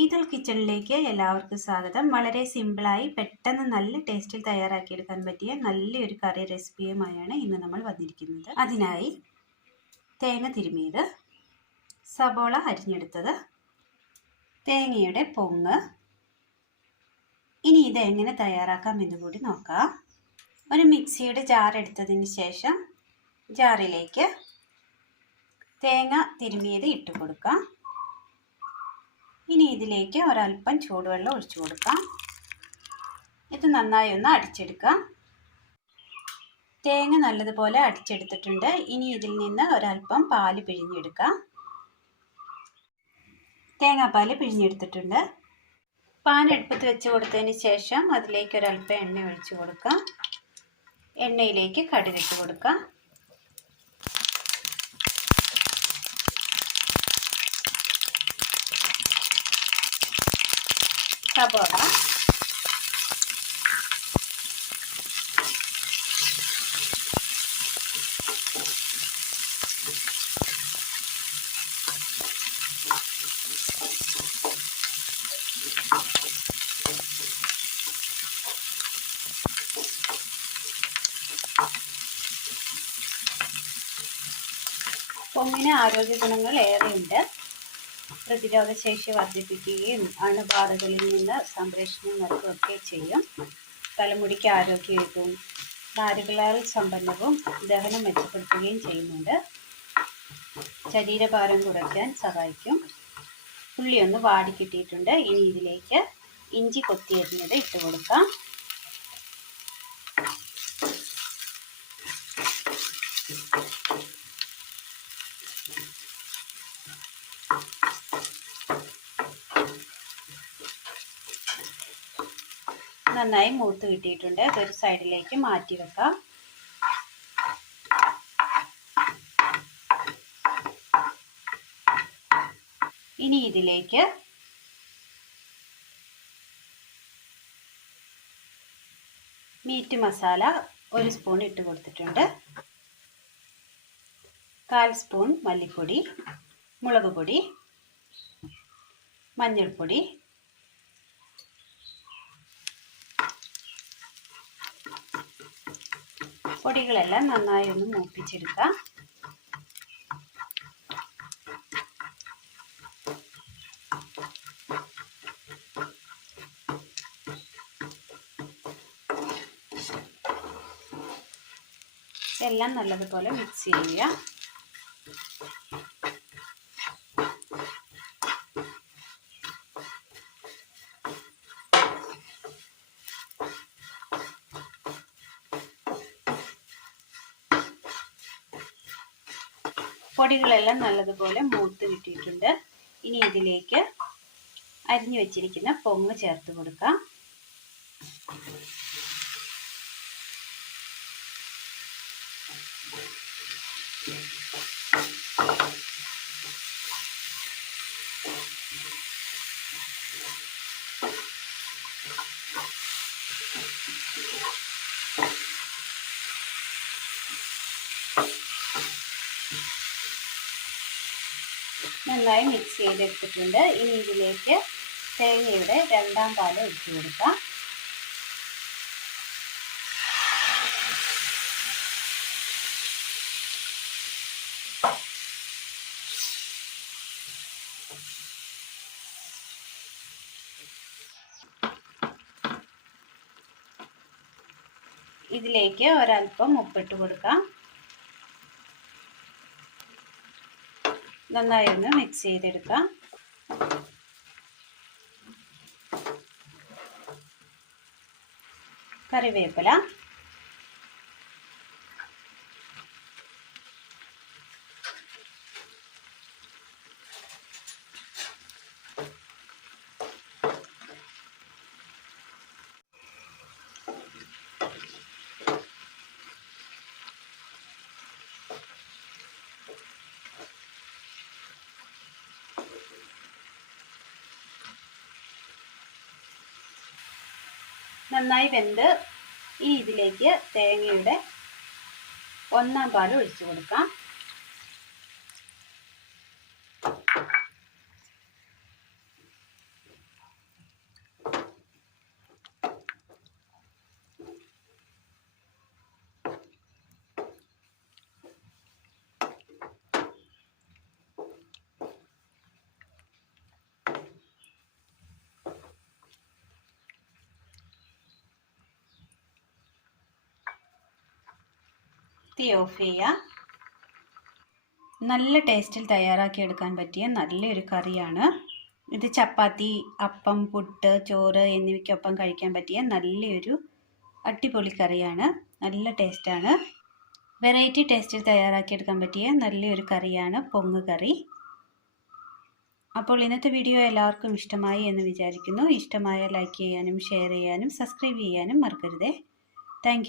Ethyl കിച്ചണിലേക്ക് എല്ലാവർക്കും സ്വാഗതം. വളരെ സിമ്പിളായി പെട്ടെന്ന് നല്ല ടേസ്റ്റിൽ തയ്യാറാക്കിയെടുക്കാൻ പറ്റിയ നല്ലൊരു കറി റെസിപ്പിയുമായാണ് ഇന്ന് നമ്മൾ വന്നിരിക്കുന്നത്. അതിനായി തേങ്ങ തിരുമിയത് സബോള അരിഞ്ഞെടുത്തത് തേങ്ങയുടെ പൊങ്ങ്. ഇനി ഇത് എങ്ങനെ തയ്യാറാക്കാം എന്ന് കൂടി നോക്കാം. ഒരു മിക്സിയുടെ ജാർ എടുത്തതിന് ശേഷം ജാറിലേക്ക് തേങ്ങ തിരുമിയത് ഇട്ട് കൊടുക്കാം ഇനി ഇതിലേക്ക് ഒരല്പം ചൂടുവെള്ളം ഒഴിച്ചു കൊടുക്കാം. ഇത് നന്നായി ഒന്ന് അടിച്ചെടുക്കാം. തേങ്ങ നല്ലതുപോലെ അടിച്ചെടുത്തിട്ടുണ്ട്. ഇനി ഇതിൽ നിന്ന് ഒരല്പം പാൽ പിഴിഞ്ഞെടുക്കാം. തേങ്ങാപ്പാൽ പിഴിഞ്ഞെടുത്തിട്ടുണ്ട്. പാൻ അടുപ്പത്ത് വെച്ച് കൊടുത്തതിന് ശേഷം അതിലേക്ക് ഒരല്പം എണ്ണ ഒഴിച്ചു കൊടുക്കാം. എണ്ണയിലേക്ക് കടുകിട്ട് കൊടുക്കാം. സബോള പൊങ്ങിന് ആരോഗ്യ ഗുണങ്ങൾ ഏറെയുണ്ട്. പ്രതിരോധശേഷി വർദ്ധിപ്പിക്കുകയും അണുബാധകളിൽ നിന്ന് സംരക്ഷണം നൽകുകയൊക്കെ ചെയ്യും. തലമുടിക്ക് ആരോഗ്യവും നാരുകളാൽ സമ്പന്നവും ദഹനം മെച്ചപ്പെടുത്തുകയും ചെയ്യുന്നുണ്ട്. ശരീരഭാരം കുറയ്ക്കാൻ സഹായിക്കും. ഉള്ളി ഒന്ന് വാടി കിട്ടിയിട്ടുണ്ട്. ഇനി ഇതിലേക്ക് ഇഞ്ചി കൊത്തിയരിഞ്ഞത് ഇട്ട് കൊടുക്കാം നന്നായി മൂത്ത് കിട്ടിയിട്ടുണ്ട്. അതൊരു സൈഡിലേക്ക് മാറ്റി വെക്കാം. ഇനി ഇതിലേക്ക് മീറ്റ് മസാല ഒരു സ്പൂൺ ഇട്ട് കൊടുത്തിട്ടുണ്ട്. കാൽ സ്പൂൺ മല്ലിപ്പൊടി മുളക് പൊടി മഞ്ഞൾപ്പൊടി പൊടികളെല്ലാം നന്നായി ഒന്ന് മൂപ്പിച്ചെടുക്കാം. എല്ലാം നല്ലതുപോലെ മിക്സ് ചെയ്യുക. പൊടികളെല്ലാം നല്ലതുപോലെ മൂത്ത് കിട്ടിയിട്ടുണ്ട്. ഇനി ഇതിലേക്ക് അരിഞ്ഞു വെച്ചിരിക്കുന്ന പൊങ്ങ് ചേർത്ത് കൊടുക്കാം. നന്നായി മിക്സ് ചെയ്തെടുത്തിട്ടുണ്ട്. ഇനി ഇതിലേക്ക് തേങ്ങയുടെ രണ്ടാം പാൽ ഒഴിച്ചു കൊടുക്കാം. ഇതിലേക്ക് ഒരല്പം ഉപ്പിട്ട് കൊടുക്കാം. നന്നായി ഒന്ന് മിക്സ് ചെയ്തെടുക്കാം. കറിവേപ്പില. നന്നായി വെന്ത് ഈ ഇതിലേക്ക് തേങ്ങയുടെ ഒന്നാം പാൽ ഒഴിച്ചു കൊടുക്കാം. തീ ഓഫ് ചെയ്യുക നല്ല ടേസ്റ്റിൽ തയ്യാറാക്കിയെടുക്കാൻ പറ്റിയ നല്ലൊരു കറിയാണ്. ഇത് ചപ്പാത്തി അപ്പം പുട്ട് ചോറ് എന്നിവയ്ക്കൊപ്പം കഴിക്കാൻ പറ്റിയ നല്ലൊരു അടിപൊളി കറിയാണ്. നല്ല ടേസ്റ്റാണ്. വെറൈറ്റി ടേസ്റ്റിൽ തയ്യാറാക്കിയെടുക്കാൻ പറ്റിയ നല്ലൊരു കറിയാണ് പൊങ്ങ് കറി. അപ്പോൾ ഇന്നത്തെ വീഡിയോ എല്ലാവർക്കും ഇഷ്ടമായി എന്ന് വിചാരിക്കുന്നു. ഇഷ്ടമായ ലൈക്ക് ചെയ്യാനും ഷെയർ ചെയ്യാനും സബ്സ്ക്രൈബ് ചെയ്യാനും മറക്കരുതേ. താങ്ക്